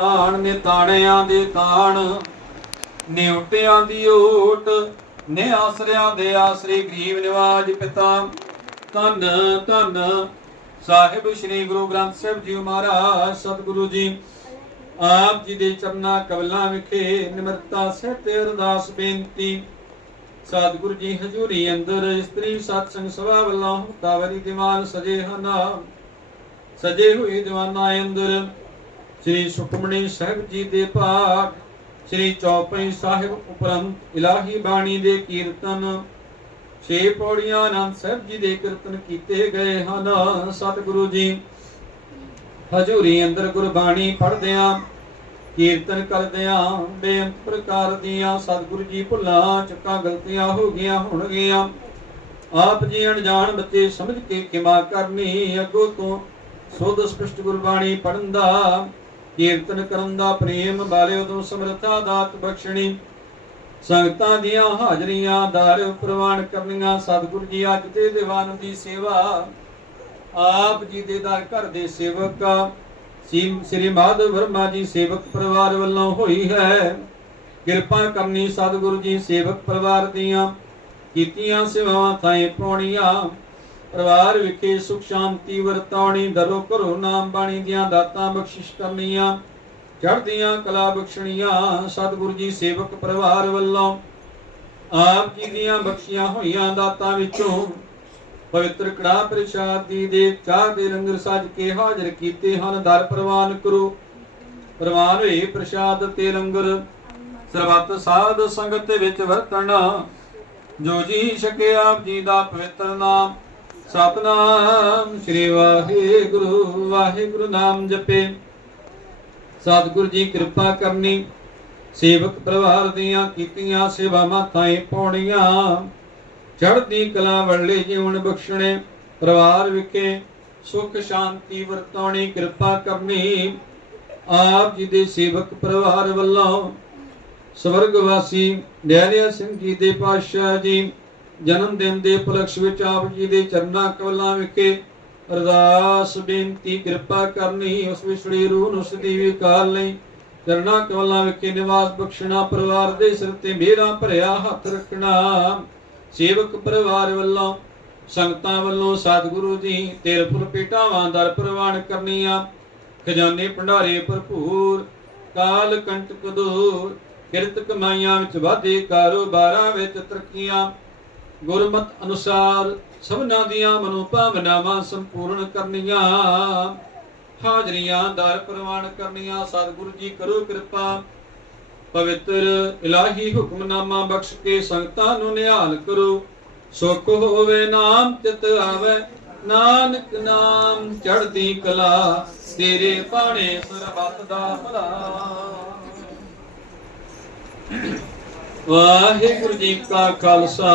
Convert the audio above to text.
ਤਾਣ ਨੇ ਤਾਣਿਆਂ ਦੇ ਤਾਣ, ਨਿਉਟਿਆਂ ਦੀ ਓਟ ਨੇ ਆਸਰਿਆਂ ਦੇ ਆਸਰੇ ਗਰੀਬ ਨਿਵਾਜ ਪਿਤਾ। ਧੰਨ ਧੰਨ ਸਾਹਿਬ ਸ੍ਰੀ ਗੁਰੂ ਗ੍ਰੰਥ ਸਾਹਿਬ ਜੀ ਮਹਾਰਾਜ, ਸਤਿਗੁਰੂ ਜੀ। ਆਪ ਜੀ ਦੇ ਚਰਨਾਂ ਕਬਲਾਂ ਵਿਖੇ ਨਿਮਰਤਾ, ਸਹਿਤ ਅਰਦਾਸ ਬੇਨਤੀ। ਸਤਿਗੁਰੂ ਜੀ ਹਜ਼ੂਰੀ ਅੰਦਰ ਇਸਤਰੀ ਸਤਸੰਗ ਸਭਾ ਵੱਲੋਂ ਤਾਵਰੀ ਦੀਵਾਨ ਸਜੇ ਹਨ। ਸਜੇ ਹੋਏ ਦੀਵਾਨਾਂ ਅੰਦਰ ਸ੍ਰੀ ਸੁਖਮਣੀ ਸਾਹਿਬ ਜੀ ਦੇ ਭਾਗ, ਸ੍ਰੀ ਚੌਪਈ ਸਾਹਿਬ ਉਪਰੰਤ ਇਲਾਹੀ ਬਾਣੀ ਦੇ ਕੀਰਤਨ, ਛੇ ਪੌੜੀਆਂ ਆਨੰਦ ਸਾਹਿਬ ਜੀ ਦੇ ਕੀਰਤਨ ਕੀਤੇ ਗਏ ਹਨ। ਸਤਿਗੁਰੂ ਜੀ, ਹਜ਼ੂਰੀ ਅੰਦਰ ਗੁਰਬਾਣੀ ਪੜ੍ਹਦਿਆਂ, ਕੀਰਤਨ ਕਰਦਿਆਂ ਬੇਅੰਤ ਪ੍ਰਕਾਰ ਦੀਆਂ ਸਤਿਗੁਰੂ ਜੀ ਭੁੱਲਾਂ ਚੱਕਾਂ ਗਲਤੀਆਂ ਹੋ ਗਈਆਂ ਹੋਣਗੀਆਂ। ਆਪ ਜੀ ਅਣਜਾਣ ਬੱਚੇ ਸਮਝ ਕੇ ਕਿਮਾ ਕਰਨੀ, ਅੱਗੋਂ ਤੋਂ ਸੁਧ ਸਪਸ਼ਟ ਗੁਰਬਾਣੀ ਪੜਨ ਦਾ ਕੀਰਤਨ ਕਰਨ ਦਾ ਪ੍ਰੇਮ ਬਾਲਿਓ ਤੋਂ ਸਮਰਥਾ ਦਾਤ ਬਖਸ਼ਣੀ। ਸੰਗਤਾਂ ਦੀਆਂ ਹਾਜ਼ਰੀਆਂ ਦਰ ਪ੍ਰਵਾਨ ਕਰਨੀਆਂ। ਸਤਿਗੁਰੂ ਜੀ, ਅੱਜ ਦੇ ਦੀਵਾਨ ਦੀ ਸੇਵਾ। ਆਪ ਜੀ ਦੇ ਦਰ ਘਰ ਦੇ ਸੇਵਕ ਸ੍ਰੀ ਮਾਧਵ ਵਰਮਾ ਜੀ ਸੇਵਕ ਪਰਿਵਾਰ ਵੱਲੋਂ ਹੋਈ ਹੈ। ਕਿਰਪਾ ਕਰਨੀ ਸਤਿਗੁਰੂ ਜੀ ਸੇਵਕ ਪਰਿਵਾਰ ਦੀਆਂ। ਕੀਤੀਆਂ ਸੇਵਾਵਾਂ ਥਾਏ ਪਾਉਣੀਆਂ। ਪਰਿਵਾਰ ਵਿਖੇ ਸੁਖ ਸ਼ਾਂਤੀ ਵਰਤਾਉਣੀ ਦਰੋ ਘਰੋ ਨਾਮ ਬਾਣੀ ਦੀਆਂ ਦਾਤਾਂ ਬਖਸ਼ਿਸ਼ ਕਰਨੀਆਂ, ਚੜ੍ਹਦੀਆਂ ਕਲਾ ਬਖਸ਼ਣੀਆਂ, ਸਤਿਗੁਰੂ ਜੀ ਸੇਵਕ ਪਰਿਵਾਰ ਵੱਲੋਂ ਆਪ ਜੀ ਦੀਆਂ ਬਖਸ਼ੀਆਂ ਹੋਈਆਂ ਦਾਤਾਂ ਵਿੱਚੋਂ ਪਵਿੱਤਰ ਕੜਾ ਪ੍ਰਸ਼ਾਦੀ ਦੇ ਚਾਹ ਦੇ ਲੰਗਰ ਸੱਜ ਕੇ ਹਾਜ਼ਰ ਕੀਤੇ ਹਨ। ਦਰ ਪ੍ਰਵਾਨ ਕਰੋ। ਪ੍ਰਵਾਨ ਹੋਏ ਪ੍ਰਸ਼ਾਦ ਤੇ ਲੰਗਰ। ਸਰਬੱਤ ਸਾਧ ਸੰਗਤ ਵਿੱਚ ਵਰਤਣਾ। ਜੋ ਜੀ ਛਕੇ ਆਪ ਜੀ ਦਾ ਪਵਿੱਤਰ ਨਾਮ। ਸਤਨਾਮ ਸ੍ਰੀ ਵਾਹਿਗੁਰੂ ਵਾਹਿਗੁਰੂ ਨਾਮ ਜਪੇ। ਸਤਿਗੁਰੂ ਜੀ ਕਿਰਪਾ ਕਰਨੀ, ਸੇਵਕ ਪਰਿਵਾਰ ਦੀਆਂ ਕੀਤੀਆਂ ਸੇਵਾਵਾਂ ਥਾਏ ਪਾਉਣੀਆਂ। ਚੜ੍ਹਦੀ ਕਲਾ ਵਰਲੇ ਜੀਵਨ ਬਖਸ਼ਣੇ, ਪਰਿਵਾਰ ਵਿਖੇ ਸੁਖ ਸ਼ਾਂਤੀ ਵਰਤਾਉਣੀ, ਕਿਰਪਾ ਕਰਨੀ। ਆਪ ਜੀ ਦੇ ਸੇਵਕ ਪਰਿਵਾਰ ਵੱਲੋਂ ਸਵਰਗਵਾਸੀ ਨਿਆਰਿਆ ਸਿੰਘ ਜੀ ਦੇ ਪਾਤਸ਼ਾਹ ਜੀ ਜਨਮ ਦਿਨ ਦੇ ਉਪਲਕਸ਼ ਵਿੱਚ ਆਪ ਜੀ ਦੇ ਚਰਨਾਂ ਕਮਲਾਂ ਵਿਖੇ ਅਰਦਾਸ ਬੇਨਤੀ, ਕਿਰਪਾ ਕਰਨੀ, ਉਸ ਵਿਛੜੀ ਰੂਹ ਨੂੰ ਸਦੀ ਵਿਕਾਲ ਲਈ। ਚਰਨਾਂ ਕਮਲਾਂ ਵਿਖੇ ਨਿਵਾਸ ਬਖਸ਼ਣਾ, ਪਰਿਵਾਰ ਦੇ ਸਿਰ ਤੇ ਮੇਰਾ ਭਰਿਆ ਹੱਥ ਰੱਖਣਾ। ਸੇਵਕ ਪਰਿਵਾਰ ਵੱਲੋਂ, ਸੰਗਤਾਂ ਵੱਲੋਂ ਸਤਿਗੁਰੂ ਜੀ ਤੇਰ ਫੁੱਲ ਦਰ ਪ੍ਰਵਾਨ ਕਰਨੀਆਂ। ਖਜ਼ਾਨੇ ਭੰਡਾਰੇ ਭਰਪੂਰ, ਕਾਲ ਕੰਟਕ ਦੂਰ, ਕਿਰਤ ਕਮਾਈਆਂ ਵਿੱਚ ਵਾਧੇ ਕਾਰੋਬਾਰਾਂ ਵਿੱਚ ਤਰੱਕੀਆਂ। ਗੁਰਮਤ ਅਨੁਸਾਰ ਸਭਨਾਂ ਦੀਆਂ ਮਨੋ ਭਾਵਨਾਵਾਂ ਸੰਪੂਰਨ ਕਰਨੀਆਂ, ਹਾਜ਼ਰੀਆਂ ਦਰ ਪ੍ਰਵਾਨ ਕਰਨੀਆਂ, ਸਤਿਗੁਰੂ ਜੀ ਕਰੋ ਕਿਰਪਾ। ਪਵਿੱਤਰ ਇਲਾਹੀ ਹੁਕਮਨਾਮਾ ਬਖਸ਼ ਕੇ ਸੰਗਤਾਂ ਨੂੰ ਨਿਹਾਲ ਕਰੋ। ਸੁਖ ਹੋਵੇ ਨਾਮ ਚਿਤ ਆਵੇ, ਨਾਨਕ ਨਾਮ ਚੜ੍ਹਦੀ ਕਲਾ, ਤੇਰੇ ਬਾਣੇ ਸਰਬੱਤ ਦਾ ਭਲਾ। ਵਾਹਿਗੁਰੂ ਜੀ ਕਾ ਖਾਲਸਾ